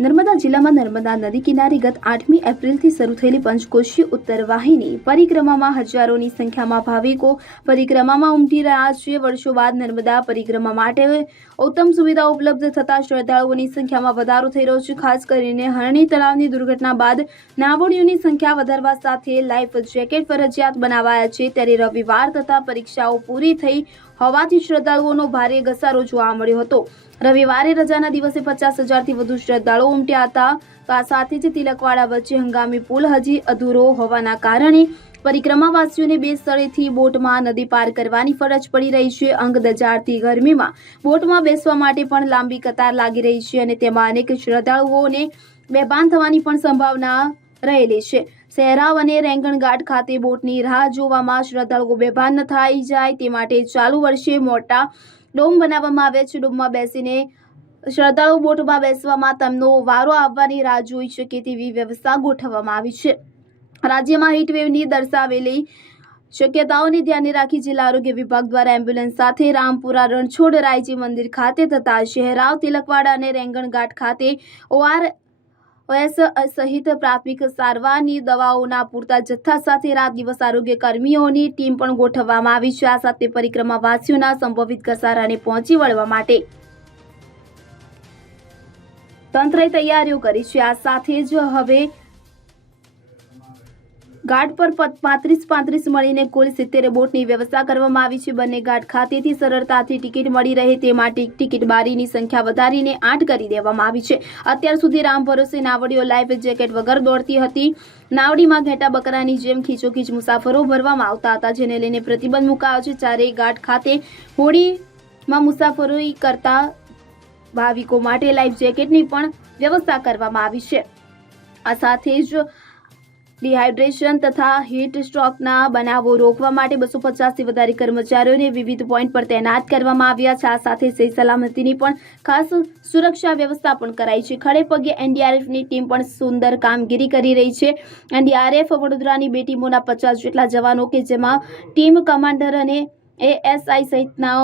નર્મદા જિલ્લામાં નર્મદા નદી કિનારે ગત આઠમી એપ્રિલથી શરૂ થયેલી પંચકોશી ઉત્તર વાહિની પરિક્રમામાં હજારોની સંખ્યામાં ભાવિકો, પરિક્રમામાં ઉમટી રહ્યા છે. વર્ષો બાદ નર્મદા પરિક્રમા માટે ઉત્તમ સુવિધા ઉપલબ્ધ થતાં શ્રદ્ધાળુઓની સંખ્યામાં વધારો થઈ રહ્યો છે. ખાસ કરીને હરણી તળાવની દુર્ઘટના બાદ નાવડીઓની સંખ્યા વધારવા સાથે લાઈફ જેકેટ ફરજિયાત બનાવાયા છે. ત્યારે રવિવાર તથા પરીક્ષાઓ પૂરી થઈ હોવાથી શ્રદ્ધાળુઓનો ભારે ઘસારો જોવા મળ્યો હતો. રવિવારે રજાના દિવસે પચાસ હજારથી વધુ શ્રદ્ધાળુઓ ઉમટ્યા હતા. તો આ સાથે જ તિલકવાડા વચ્ચે હંગામી પુલ હજી અધૂરો હોવાના કારણે પરિક્રમાવાસીઓને બે સ્થળેથી બોટમાં નદી પાર કરવાની ફરજ પડી રહી છે. અંગ દજાડતી ગરમીમાં બોટમાં બેસવા માટે પણ લાંબી કતાર લાગી રહી છે અને તેમાં અનેક શ્રદ્ધાળુઓને બેભાન થવાની પણ સંભાવના રહેલી છે. સહેરાવ અને રેંગણઘાટ ખાતે બોટની રાહ જોવામાં શ્રદ્ધાળુઓ બેભાન ન થઈ જાય તે માટે ચાલુ વર્ષે મોટા ડોમ બનાવવામાં આવ્યા છે. ડોમમાં બેસીને શ્રદ્ધાળુ બોટમાં બેસવામાં તેમનો વારો આવવાની રાહ જોઈ શકે તેવી વ્યવસ્થા ગોઠવવામાં આવી છે. રાજ્યમાં હીટવેવની દર્શાવેલી શક્યતાઓને ધ્યાને રાખી જિલ્લા આરોગ્ય વિભાગ દ્વારા એમ્બ્યુલન્સ સાથે રામપુરા રણછોડ રાયજી મંદિર ખાતે તથા શહેરાવ તિલકવાડા અને રેંગણઘાટ ખાતે ઓઆર ઓએસ સહિત પ્રાથમિક સારવારની દવાઓના પૂરતા જથ્થા સાથે રાત દિવસ આરોગ્ય કર્મીઓની ટીમ પણ ગોઠવવામાં આવી છે. આ સાથે પરિક્રમાવાસીઓના સંભવિત ઘસારાને પહોંચી વળવા માટે તંત્રએ તૈયારીઓ કરી છે. આ સાથે જ હવે ઘાટ પર પાંત્રીસ પાંત્રીસ મળીને કુલ સિત્તેર બોટની વ્યવસ્થા કરવામાં આવી છે. બંને ઘાટ ખાતેથી સરળતાથી ટિકિટ મળી રહે તે માટે ટિકિટ બારીની સંખ્યા વધારીને આઠ કરી દેવામાં આવી છે. અત્યાર સુધી રામ ભરોસે નાવડીઓ લાઈફ જેકેટ વગર દોડતી હતી. નાવડીમાં ઘેટા બકરાની જેમ ખીચોખીચ મુસાફરો ભરવામાં આવતા હતા, જેને લઈને પ્રતિબંધ મુકાયો છે. ચારેય ઘાટ ખાતે હોડીમાં મુસાફરી કરતા ભાવિકો માટે લાઈફ જેકેટની પણ વ્યવસ્થા કરવામાં આવી છે. આ સાથે જ ડિહાઇડ્રેશન તથા હીટ સ્ટ્રોકના બનાવો રોકવા માટે બસો પચાસથી વધારે કર્મચારીઓને વિવિધ પોઈન્ટ પર તૈનાત કરવામાં આવ્યા છે. આ સાથે સહી સલામતીની પણ ખાસ સુરક્ષા વ્યવસ્થા પણ કરાઈ છે. ખડે પગે એનડીઆરએફની ટીમ પણ સુંદર કામગીરી કરી રહી છે. એનડીઆરએફ વડોદરાની બે ટીમોના પચાસ જેટલા જવાનો કે જેમાં ટીમ કમાન્ડર અને એએસઆઈ સહિતના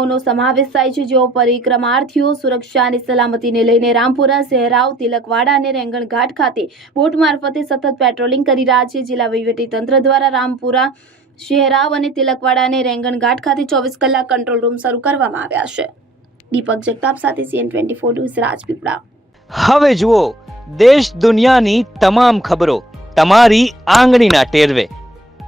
ઓનો સમાવેશ થાય છે. જેઓ પરિક્રમાર્થીઓ સુરક્ષા અને સલામતીને લઈને રામપુરા સહેરાવ તિલકવાડા અને રેંગણઘાટ ખાતે બોટ મારફતે સતત પેટ્રોલિંગ કરી રહ્યા છે. જિલ્લા તંત્ર દ્વારા રામપુરા શહેરાવ અને તિલકવાડા અને રેંગણઘાટ ખાતે ચોવીસ કલાક કંટ્રોલ રૂમ શરૂ કરવામાં આવ્યા છે. દીપક જગતાપ સાથે CN twenty four news Rajpipla. હવે જુઓ, દેશ દુનિયાની તમામ ખબરો તમારી આંગળીના ટેરવે.